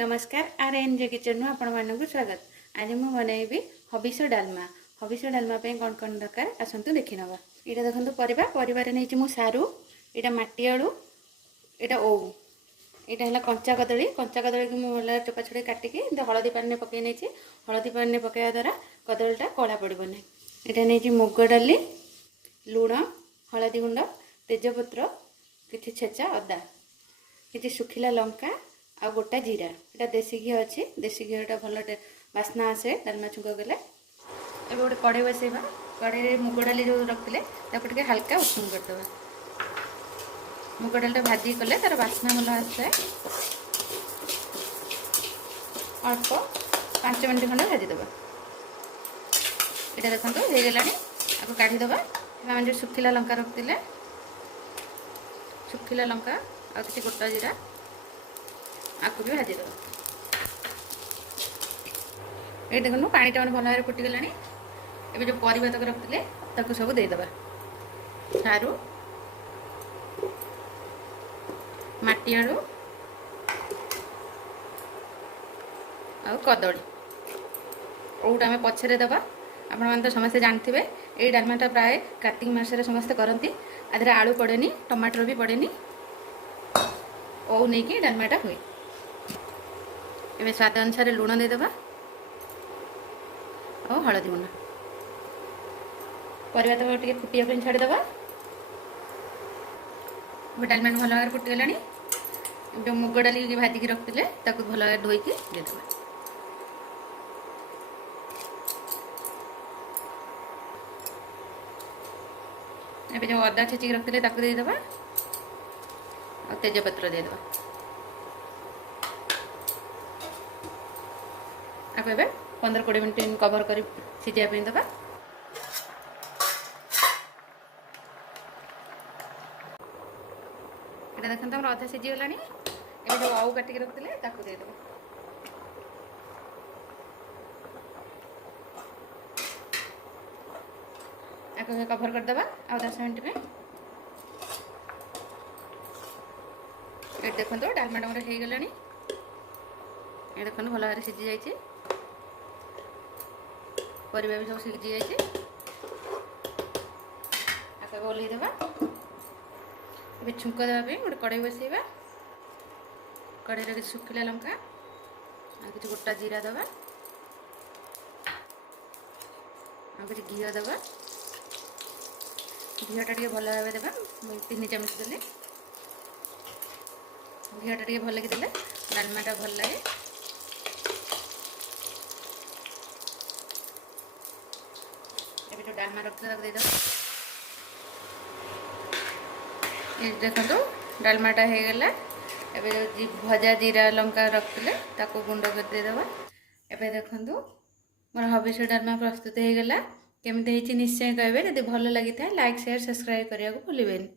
नमस्कार RNJ kitchen आपण मानक स्वागत। आज मु बनैबी हबिस डालमा। हबिस डालमा पे कौन कौन दरकार आसतु देखि नवा। एटा देखंतु परिवार नै मु सारू, एटा माटी आलू, एटा ओउ, एटा हला कंचा कदली की मु होला चोपा छडे काटी के हळदी पानी पकै नै छी। हळदी पानी पकाया द्वारा कदलीटा कला पड़िबो नै। एटा नै मुग डाली, लूण, हळदी गुंड, तेजपत्र, किछि छेचा अदा, किछि सुखिला लंका आ गोटा जीरा। एटा देसी घी अच्छी, देसी घीटा भल बास्ना आसे डालमा छुंक गले। ए गोटे कड़े बसैबा, कड़े मुग डाली जो रखते टे हल्का उषुम करदे। मुग डालटा भाजी कले तार बास्ना भल आसे। अल्प 5 मिनट खंडे भाजीदेवा। ये देखो हो गलानी, आपको काढ़ीदे। आम जो सुखिला लंका रखते, सुखिला लंका आ कि गोटा जीरा आपको भी भाजीदे। ये देखो पानी टा भल भाव फुटीगला। ए जो परिवा तक रखते सब देदेबा। सारू, माटी आलू आ कदली ओटा आम पछरे दबा। आपण मैंने तो समस्ते जानते ये डालमाटा प्राय कार्तिक मासरे समस्ते करती। आधे आलू पड़ेनी, टमाटर भी पड़ेनी, ओ नहीं कि डालमाटा हुए। ए स्वाद अनुसार लुण देदेबा और हलदी गुंड। परिवा तो टे फुटिया छाड़ीदेवा। डालमा भल भाव फुटीगला। जो मुग डाली भाजिकी रखते भल भाव धोईकी देदेबा। ए जो अदा छेचिक रखते देदेबा और तेजपत्र देदेबा। आपको 15-20 मिनट कवर कर सिझाई देवा। ये देखते अधा सिझीगला। ये जो आउ काटिक रखते देदेबा। आपको कवर करदेबा आ 10 मिनट में। ये देखो डालमा हो गला। ये देखो भल भाव सिझी जाइए। परिवा भी सब सिझी जाइए। आपको ओल्लैदेवा। ए छुंक देवाई गोटे कड़े बसैबा। कड़े कि सुखिला लंका आ कि गोटा जीरा दबा आ कि घी दबा। घीटा टे भल भाव देवा। 3 चामच देले घीटा टे भल कि डालमाटा भल लगे। ये जो डालमा रखते देदेव। ये देखो डालमाटा हो गला। एबे जो भजा जीरा लंका रखते गुंड कर देदेवा। एबे देखो मोर हबिस डालमा प्रस्तुत हो गला। केमती निश्चय कहबे। यदि भल लगी था लाइक शेयर सब्सक्राइब करने को भूलिबेनी।